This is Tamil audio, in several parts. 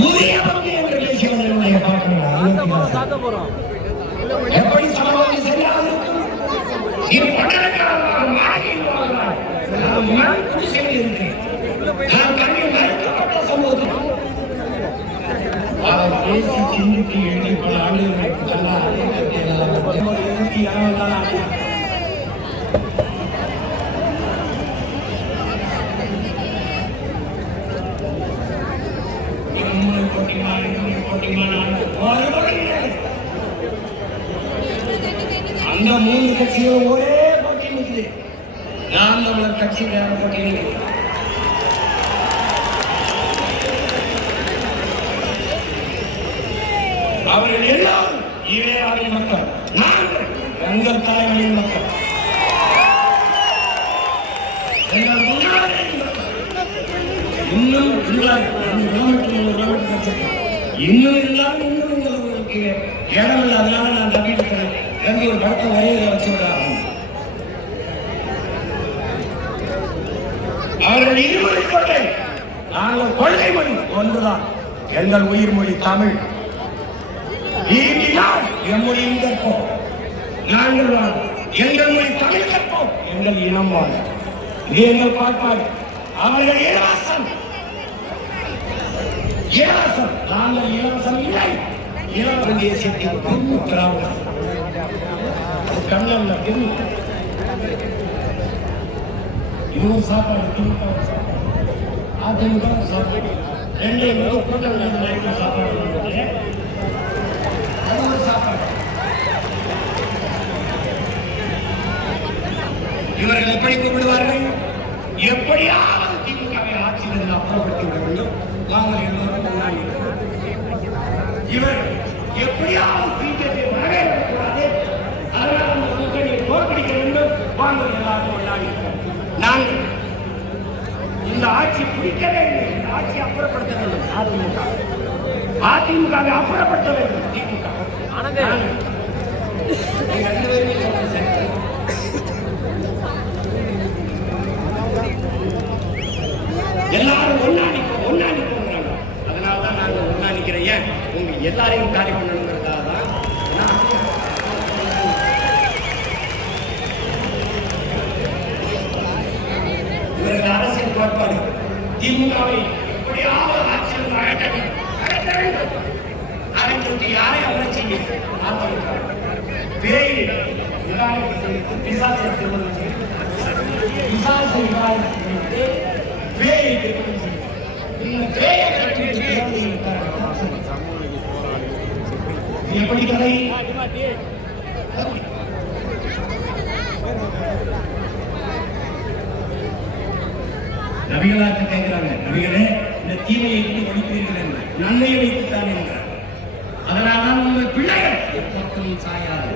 உரிய பங்கு என்று பேசியவர்களுடைய பார்க்கிறோம். எப்படி சமூகம் சரியாக இருக்கும்? இது பணக்காரமாக மாறியில் வாழ்கிறார். நான் மண் குடிசையில் இருக்கிறேன். நான் கல்வி மறுக்கப்பட்ட சமூகம். அவர் பேசி சிந்தித்து எழுதி பல ஆண்டுகளுக்கு சொன்னார். அந்த மூன்று கட்சிகளும் ஒரே போட்டியில் இருக்குது. நாம் தமிழர் கட்சி வேற போட்டியில் இருக்குது. அவர்கள் எல்லாரும் ஈழாவின் மக்கள், நாங்கள் எங்கள் தலைவரின் மக்கள், எங்கள் முன்னாளின் மக்கள். இன்னும் இன்னும் இருந்தாலும் இன்னும் உங்களுக்கு இடமில்லை. அதனால நான் நம்பியிருக்கிறேன். எனக்கு ஒரு படத்தை வரையில வச்சுவிடாங்க. அவர்கள் இருமொழி கொள்கை, நாங்கள் கொள்கை மொழி ஒன்றுதான். எங்கள் உயிர் மொழி தமிழ். எம்மொழியும் கற்போம். நாங்கள் எங்கள் மொழி தமிழ் கற்போம். எங்கள் இனம் வாழ. இது எங்கள் பாட்பாடு. அவர்கள் இலவசம். இலவசம். நாங்கள் இலவசம் இல்லை. இலவசம் தேசியத்தின் திராவிடம் கண்ணல்ல இது சாப்பாடு. அதிமுக சாப்பாடு ரெண்டே கூட்டம் சாப்பாடு. இவர்கள் எப்படி கூப்பிடுவார்கள்? எப்படியாவது திமுகவை ஆட்சியிலிருந்து அப்புறப்படுத்தி விட வேண்டும். நாங்கள் எல்லோரும் முன்னாடி இவர் எப்படியாவது பிஜேபி வரவேற்கக்கூடாது. அதனால் அந்த கூட்டணியை தோற்கடிக்க வேண்டும். நாங்கள் எல்லாரும் முன்னாடி நாங்கள் இந்த ஆட்சி பிடிக்கவே இல்லை. இந்த ஆட்சி அப்புறப்படுத்த வேண்டும். அதிமுகவை அப்புறப்படுத்த வேண்டும். திமுக ரெண்டு பேருமே சொல்ல எல்லாரும் ஒன்னானிக்கிறாங்க. அதனாலதான் நாங்க ஒன்னானிக்கிறேன். ஏன் உங்க எல்லாரையும் காலி பண்ணணுங்கிறதுக்காக தான். இவர்கள் அரசியல் கோட்பாடு திமுகவை எப்படியாவது ஆட்சியில் அகற்ற வேண்டும். அதற்கு யாரை அமர்ச்சி பேய் எப்படி கதை நபிகளாக கேட்கிறாங்க. நபிகளே, இந்த தீமையை ஒழிப்பீர்கள் என்று நன்மையை வைத்துத்தான் என்கிறார். அதனால்தான் உங்கள் பிள்ளைகள் எப்பொழுதும் சாயாது.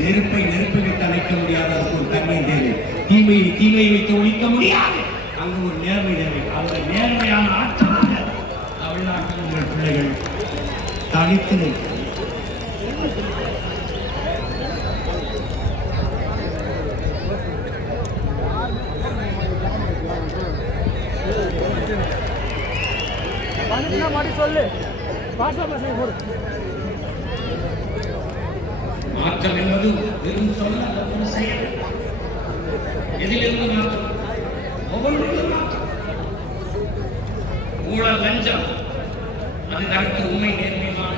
நெருப்பை விட்டு அணைக்க முடியாது. அதுக்கு ஒரு தன்மை தேவை. தீமையை வைத்து ஒழிக்க முடியாது. அங்கு ஒரு நேர்மை தேவை. அந்த நேர்மையான ஆற்றல் தமிழ்நாட்டில் உங்கள் பிள்ளைகள் தனித்து நிற்கும். மாற்றம் என்பது வெறும் சொல்ல அல்ல, செயல். எதிலிருந்து மாற்றம்? ஒவ்வொன்றிலும் மாற்றம். ஊழல், லஞ்சம், அது தடுத்து உண்மை நேர்மையான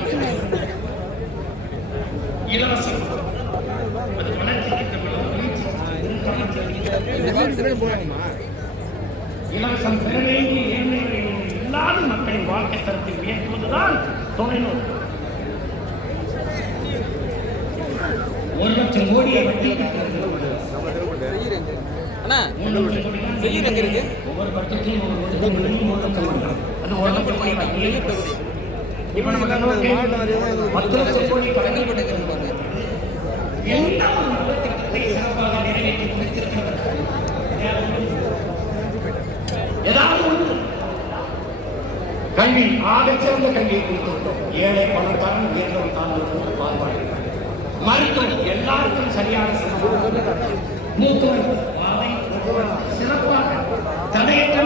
இலவசம், அது வளர்ச்சிக்கு இலவசம் திறமையை இல்லாத மக்களின் வாழ்க்கை தரத்தை உயர்த்துவதுதான் தொலைநோக்கு. 1 லட்சம் கோடியை வட்டி ஒவ்வொரு பட்சத்தையும் அது 1 லட்சம் கோடி. இப்ப நம்ம 10 லட்சம் கோடி கடனில் போட்டுக்கிறது. எந்த ஒரு திட்டத்தை சிறப்பாக நிறைவேற்றி முடித்திருக்கிறது? ஏதாவது ஒன்று கல்வி ஆகச்சிறந்த கல்வியை கொடுத்திருக்கிறோம். ஏழை பணக்காரன் உயர்ந்தவன் தான் பாதுகாப்பு. மருத்துவம் எல்லாருக்கும் சரியான சிறப்பாக தடையற்ற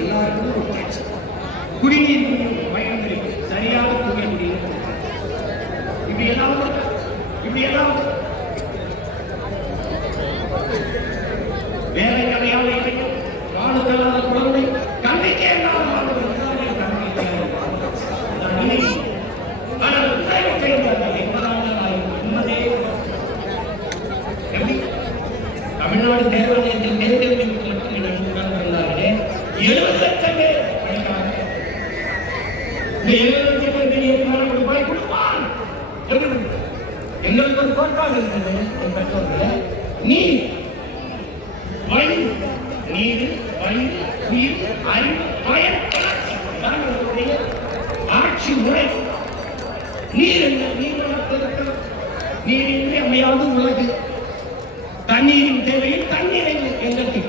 எல்லாருக்கும் ஒரு குடிநீர் பயன்படுத்தி சரியாக தூய முடியும். இப்படி எல்லாம் வேலை கலையாத இளைஞர் வாழுதலாத குழந்தை கல்விக்கே தமிழ்நாடு தேர்தலில் தேர்தலுக்கு மட்டும் இருந்தார்களே 70 லட்சம் பேர் ரூபாய் கொடுப்பான். எங்களுக்கு ஒரு கோட்பாடு இருக்கிறது என் பெற்றோர்களே, நீர் வழி நீர் வழி உயிர் அறிவு பயன் ஆட்சி முறை. நீர் என்ன? நீர் வளர்த்திருக்க நீரின்றி அமையாது உலகு. தண்ணீரின் தேவையில் தண்ணீரை எங்களுக்கு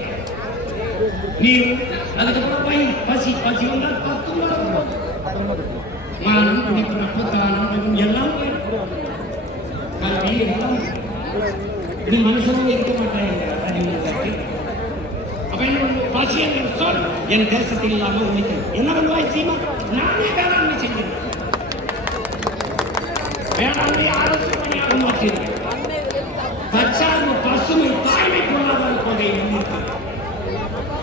நீர். அதுக்கப்புறம் பயிர் பசி வந்தால் 10 மானம் குடிப்பிறப்பு தானம் எல்லாம் கல்வி எல்லாம் இது மனுஷனும் இருக்க மாட்டாங்க. அப்ப என்ன பசி என்ற சொல் என் தேசத்தில் இல்லாமல் உழைக்கும். என்ன பண்ணுவாய் சீமா? நானே வேளாண்மை செய்கிறேன். வேளாண்மை அரசு பணியாக மாற்றியிருக்கேன். தற்சார்பு பசுமை தாய்மை பொருளாதார கொள்கை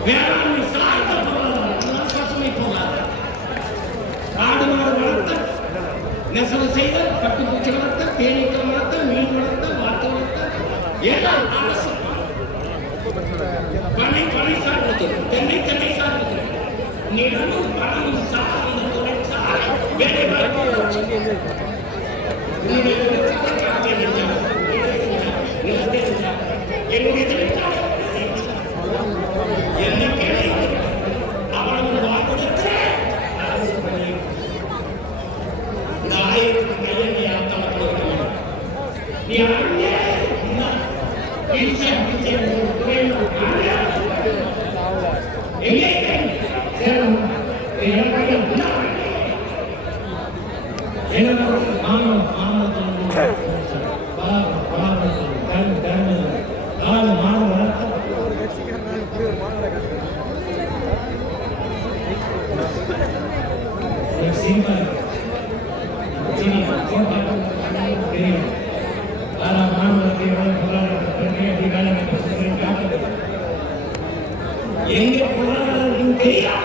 வேளாண்மை சார்ந்த பொருளாதாரம் பசுமை பொருளாதாரம். காடு மாடு வளர்த்த நெசவு செய்த பட்டுப்பூச்சி வளர்த்த தேனீக்கள் வளர்த்த மீன் வளர்த்த வாத்து வளர்த்த ஏதாவது அரசு பனை சார்ந்தது தென்னை சார்ந்தது நிலமும் பணமும் சார்ந்த தொழிற்சாலை வேலை என்னுடைய தொழிற்சாலை என்ன கேள்வி அவனுக்கு வாக்குறுதி இந்த 1000 கையெழுதி ஆத்தம் நீ எங்க பொருளாதாரத்தின் தெரியாத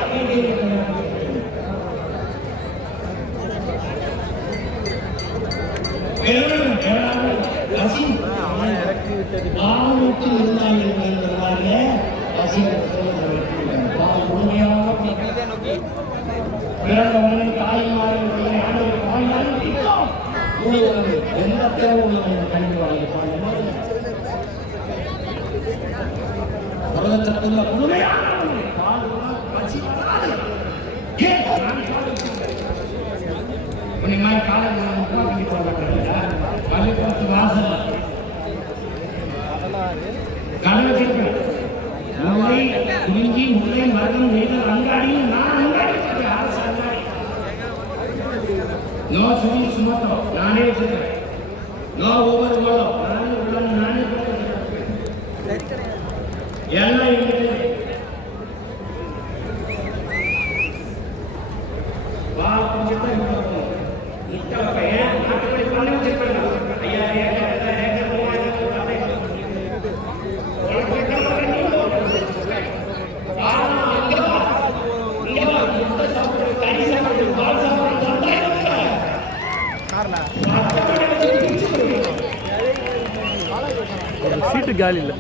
சீட்டு காலி இல்லை,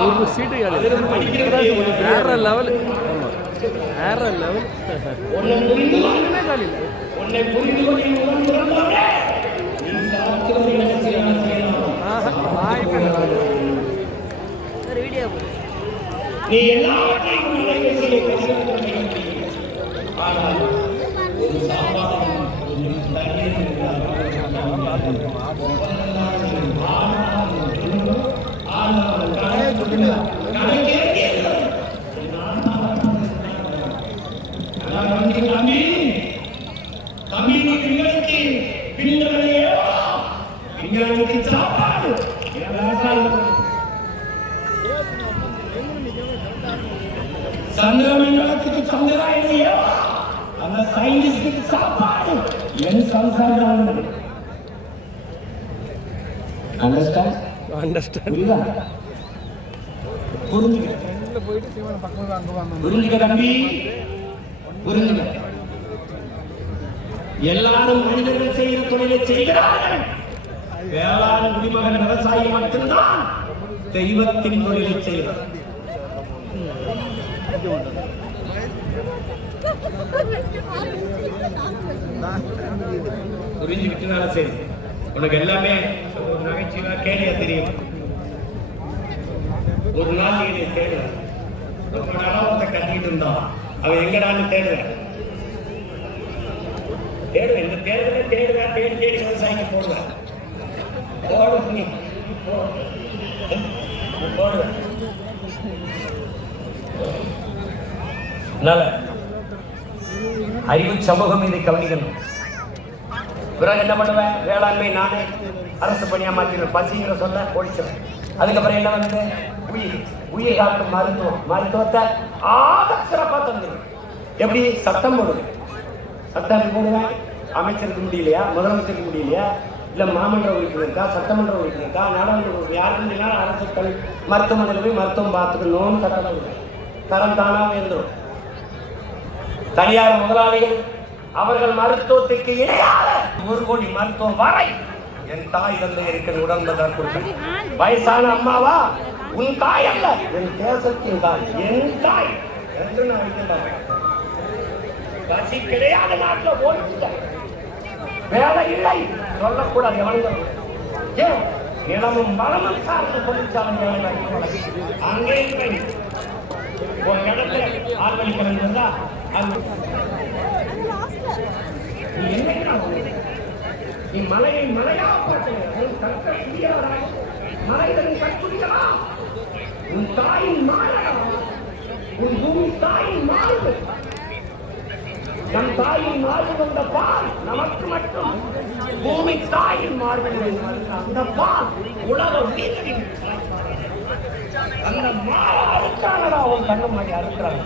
ஒரு சீட்டு காலி இல்லை. வேற லெவல், வேற லெவல். ஒன்றுமே காலி இல்லை. நீ எல்லாத்தையும் சாப்பாடு சந்திரமண்டலத்துக்கு சந்திராயனையோ சயின்டிஸ்டுக்கு சாப்பாடு என் சம்சாரம். அண்டர்ஸ்டாண்ட்? அண்டர்ஸ்டாண்ட். புரியுதா? புரிஞ்சுக்க தம்பி, புரிஞ்சுக்க. எல்லாரும் மனிதர்கள் செய்கிற தொழிலை செய்கிறார்கள். வேளாண் குடிமகன் விவசாயி மட்டும்தான் தெய்வத்தின் தொழிலை செய்கிறார். புரிஞ்சுக்கிட்டுனால சரி. உனக்கு எல்லாமே ஒரு நகைச்சுவா கேள்வியா தெரியும். ஒரு நாள் நீ தேடுற, ரொம்ப நாளா ஒருத்த கட்டிட்டு இருந்தான், அவன் எங்கடான்னு தேடுவேன். இந்த தேடுவேன் தேடுவேன் தேடி தேடி விவசாயிக்கு போடுவேன். போடுவேன். அறிவு சமூகம் இதை கவனிக்கணும். பிறகு என்ன பண்ணுவேன்? வேளாண்மை நானே அரசு பணியா மாற்றிடுவேன். பசிங்கிற சொல்ல ஓடிச்சிடும். அதுக்கப்புறம் என்ன வந்து உயிர் காக்கும் மருத்துவத்தை ஆக சிறப்பா தந்துடும். எப்படி? சட்டம் போடுவேன். சட்டம் போடுவேன். அமைச்சருக்கு முடியலையா, முதலமைச்சருக்கு முடியலையா, இல்ல மாமன்ற உறுப்பினருக்கா, சட்டமன்ற உறுப்பினருக்கா, நாடாளுமன்ற உறுப்பினர் யாருன்னா அரசு மருத்துவமனையில் போய் மருத்துவம் பார்த்துக்கணும்னு சட்டம் போடுவேன். தரம் தானாக இருந்துடும். தனியார் முதலாளிகள் அவர்கள் மருத்துவத்துக்கு இணையாக 1 கோடி மருத்துவம் வரை என் தாய் தந்தை இருக்கிற உடன்பதான் கொடுப்பேன். வயசான அம்மாவா? உன் தாய் அல்ல, என் தேசத்தின் தாய், என் தாய் என்று நான் வைக்கிறேன். பசி கிடையாத நாட்டில் ஓடிச்சுட்டேன். வேலை இல்லை சொல்லக்கூடாது. எவனும் ஏன் இளமும் வளமும் சார்ந்த தொழிற்சாலை அங்கே ஒரு இடத்துல ஆர்வலிக்கிறது இருந்தா நீ மலையை மலையா கட்டுகிறா. உன் தாயின் மாறா, உன் பூமி தாயின் மாறு. நம் தாயின் மாறு வந்த பால் நமக்கு மட்டும், பூமி தாயின் மார்பு அந்த பால் உலக உயிரின் அந்த மாறுக்கானடா அவன் கண்ண மாதிரி அறுக்கிறாங்க.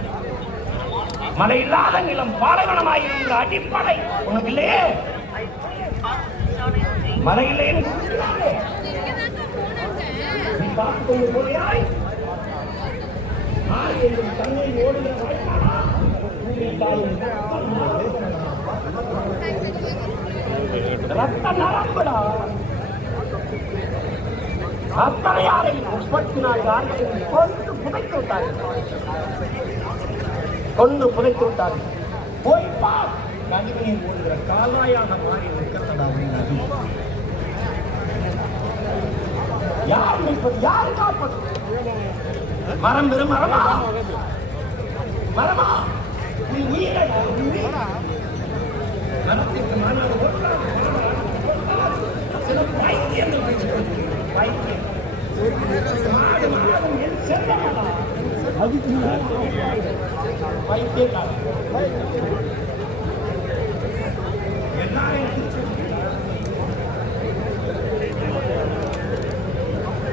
மழை இல்லாத நிலம் பாலைவனமாயிருந்த அடிப்படை உனக்கு இல்லையே. மழை இல்லைன்னு நீ பார்த்து கொண்டு போயாய் தன்னை ஓடுகிற வாய்ப்பாடா ரத்த நரம்புடா. அத்தனையாரை 34 ஆண்டுகள் கொண்டு புதைத்து விட்டார்கள். கொண்டு புதைத்து விட்டார்கள். போய்ப்பா நதிகளில் ஓடுகிற காலாயாக மாறி இருக்கிறதா நதி. யார் நிற்பது? யாரு காப்பது? மரம் பெரும் மரமா? மரமா? நீ உயிரை மரத்திற்கு மாநாடு சில பைத்தியங்கள் பைத்தியம் பைத்தியக்காரன் எல்லாரும்